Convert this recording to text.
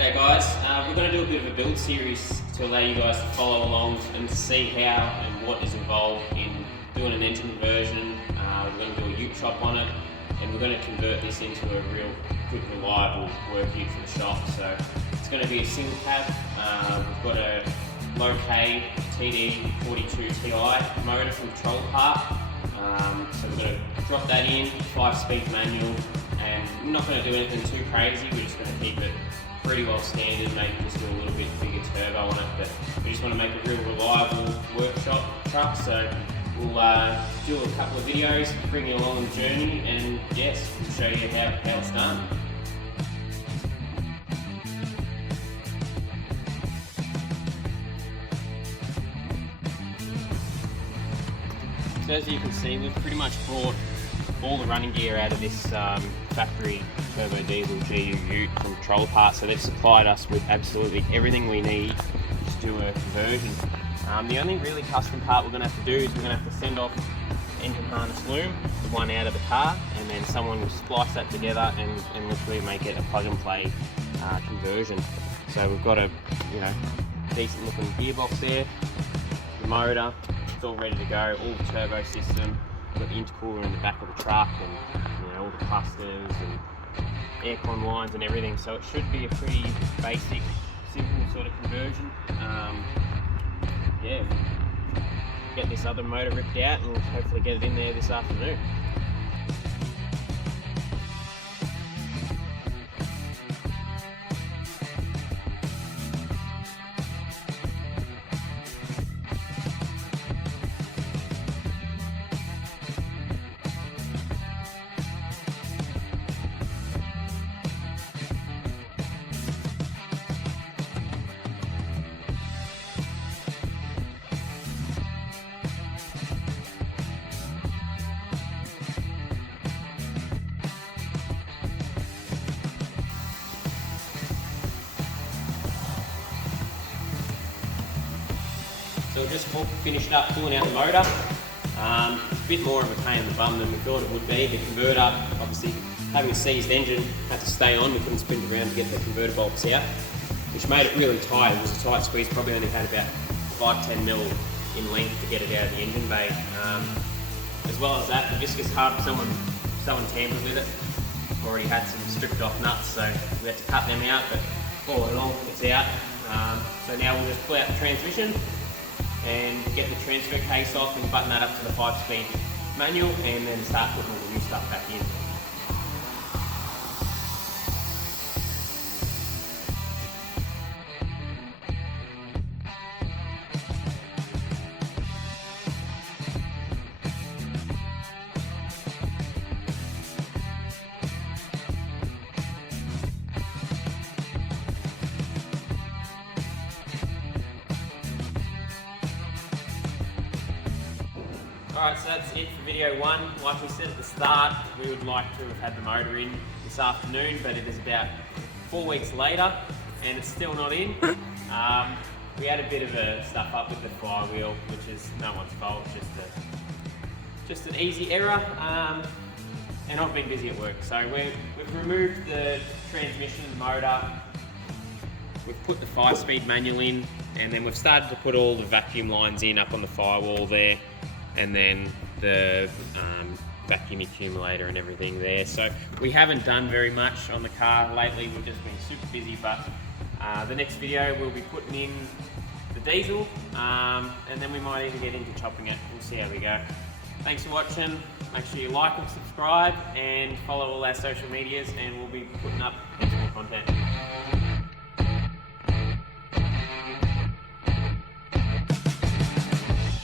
G'day guys, we're going to do a bit of a build series to allow you guys to follow along and see how and what is involved in doing an engine conversion. We're going to do a ute chop on it, and we're going to convert this into a real good reliable work ute for the shop. So it's going to be a single cab. We've got a low K TB45 GU motor from Patrol Park. So we're going to drop that in, 5-speed manual, and we're not going to do anything too crazy. We're just going to keep it pretty well standard, maybe just do a little bit bigger turbo on it, but we just want to make a real reliable workshop truck. So we'll do a couple of videos, bring you along the journey, and yes, we'll show you how it's done. So as you can see, we've pretty much brought all the running gear out of this factory turbo diesel GU ute from Patrol Park. So they've supplied us with absolutely everything we need to do a conversion. The only really custom part we're going to have to do is we're going to have to send off the engine harness loom, the one out of the car, and then someone will splice that together and literally make it a plug and play conversion. So we've got a decent looking gearbox there, the motor, it's all ready to go, all the turbo system. Got the intercooler in the back of the truck, and all the clusters and aircon lines and everything. So it should be a pretty basic, simple sort of conversion. Yeah, get this other motor ripped out and we'll hopefully get it in there this afternoon. So just finished up pulling out the motor. A bit more of a pain in the bum than we thought it would be. The converter, obviously having a seized engine, had to stay on. We couldn't spin it around to get the converter bolts out, which made it really tight. It was a tight squeeze, probably only had about 5-10 mil in length to get it out of the engine bay. As well as that, the viscous hub, someone tampered with it. Already had some stripped off nuts, so we had to cut them out, but all in all, it's out. So now we'll just pull out the transmission and get the transfer case off and button that up to the 5-speed manual, and then start putting all the new stuff back in. Alright, so that's it for video 1. Like we said at the start, we would like to have had the motor in this afternoon, but it is about 4 weeks later and it's still not in. We had a bit of a stuff up with the flywheel, which is no one's fault, just an easy error. And I've been busy at work, so we've removed the transmission and motor. We've put the 5-speed manual in, and then we've started to put all the vacuum lines in up on the firewall there, and then the vacuum accumulator and everything there. So we haven't done very much on the car lately. We've just been super busy, but the next video we'll be putting in the diesel, and then we might even get into chopping it. We'll see how we go. Thanks for watching. Make sure you like and subscribe and follow all our social medias, and we'll be putting up